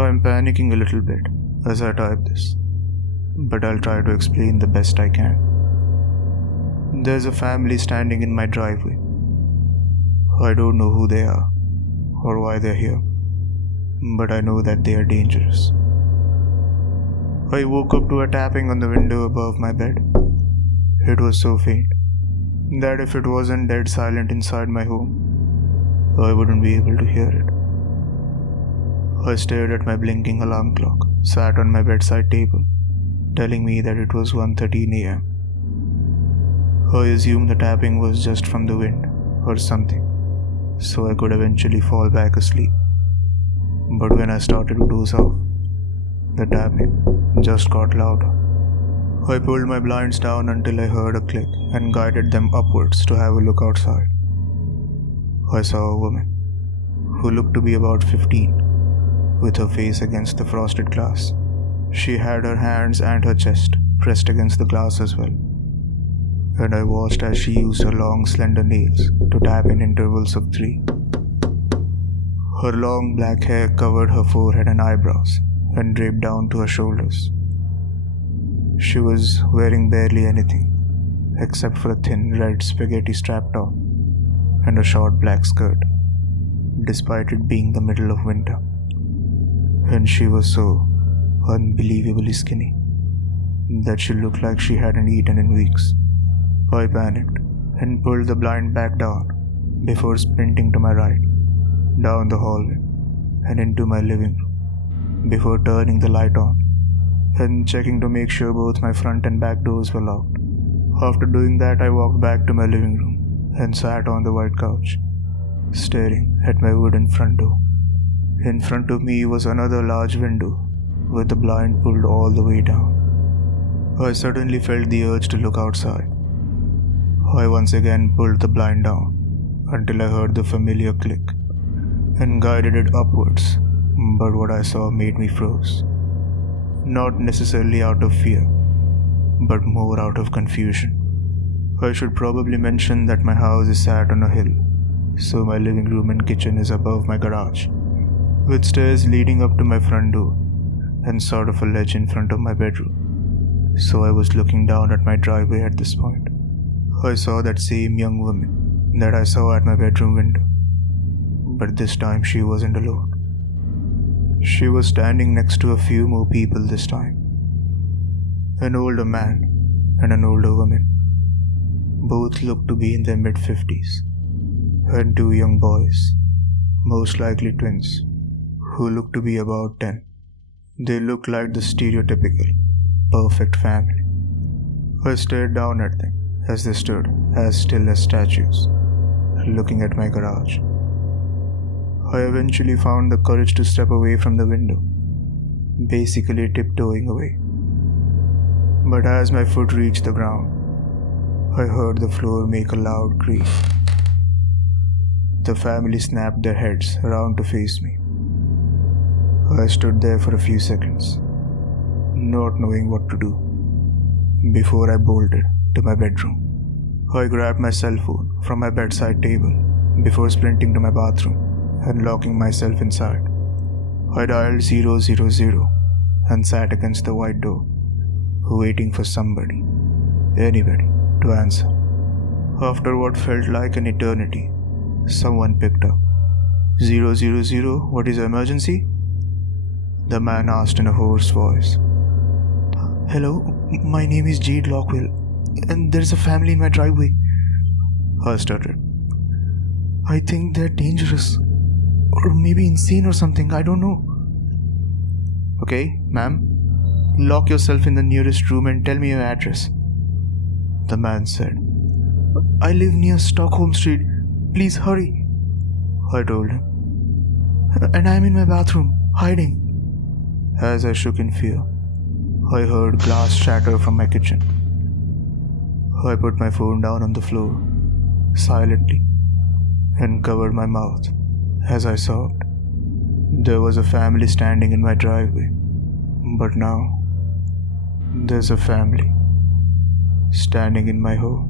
I'm panicking a little bit as I type this, but I'll try to explain the best I can. There's a family standing in my driveway. I don't know who they are or why they're here, but I know that they are dangerous. I woke up to a tapping on the window above my bed. It was so faint that if it wasn't dead silent inside my home, I wouldn't be able to hear it. I stared at my blinking alarm clock, sat on my bedside table, telling me that it was 1:13 a.m. I assumed the tapping was just from the wind or something, so I could eventually fall back asleep. But when I started to doze off, the tapping just got louder. I pulled my blinds down until I heard a click and guided them upwards to have a look outside. I saw a woman who looked to be about 15, with her face against the frosted glass. She had her hands and her chest pressed against the glass as well, and I watched as she used her long slender nails to tap in intervals of 3. Her long black hair covered her forehead and eyebrows and draped down to her shoulders. She was wearing barely anything except for a thin red spaghetti strap top and a short black skirt, despite it being the middle of winter. And she was so unbelievably skinny that she looked like she hadn't eaten in weeks. I panicked and pulled the blind back down before sprinting to my right, down the hallway and into my living room, before turning the light on and checking to make sure both my front and back doors were locked. After doing that, I walked back to my living room and sat on the white couch, staring at my wooden front door. In front of me was another large window with the blind pulled all the way down. I suddenly felt the urge to look outside. I once again pulled the blind down until I heard the familiar click and guided it upwards, but what I saw made me froze. Not necessarily out of fear, but more out of confusion. I should probably mention that my house is sat on a hill, so my living room and kitchen is above my garage, with stairs leading up to my front door and sort of a ledge in front of my bedroom. So I was looking down at my driveway at this point. I saw that same young woman that I saw at my bedroom window, but this time she wasn't alone. She was standing next to a few more people this time. An older man and an older woman. Both looked to be in their mid-50s, and 2 young boys, most likely twins, who looked to be about 10. They looked like the stereotypical, perfect family. I stared down at them as they stood as still as statues, looking at my garage. I eventually found the courage to step away from the window, basically tiptoeing away. But as my foot reached the ground, I heard the floor make a loud creak. The family snapped their heads around to face me. I stood there for a few seconds, not knowing what to do, before I bolted to my bedroom. I grabbed my cell phone from my bedside table before sprinting to my bathroom and locking myself inside. I dialed 000 and sat against the white door, waiting for somebody, anybody, to answer. After what felt like an eternity, someone picked up. 000, what is the emergency? The man asked in a hoarse voice. Hello, my name is Jade Lockwell, and there's a family in my driveway. I stuttered. I think they're dangerous, or maybe insane or something, I don't know. Okay, ma'am, lock yourself in the nearest room and tell me your address, the man said. I live near Stockholm Street, please hurry, I told him. And I'm in my bathroom, hiding. As I shook in fear, I heard glass shatter from my kitchen. I put my phone down on the floor, silently, and covered my mouth as I sobbed. There was a family standing in my driveway, but now there's a family standing in my home.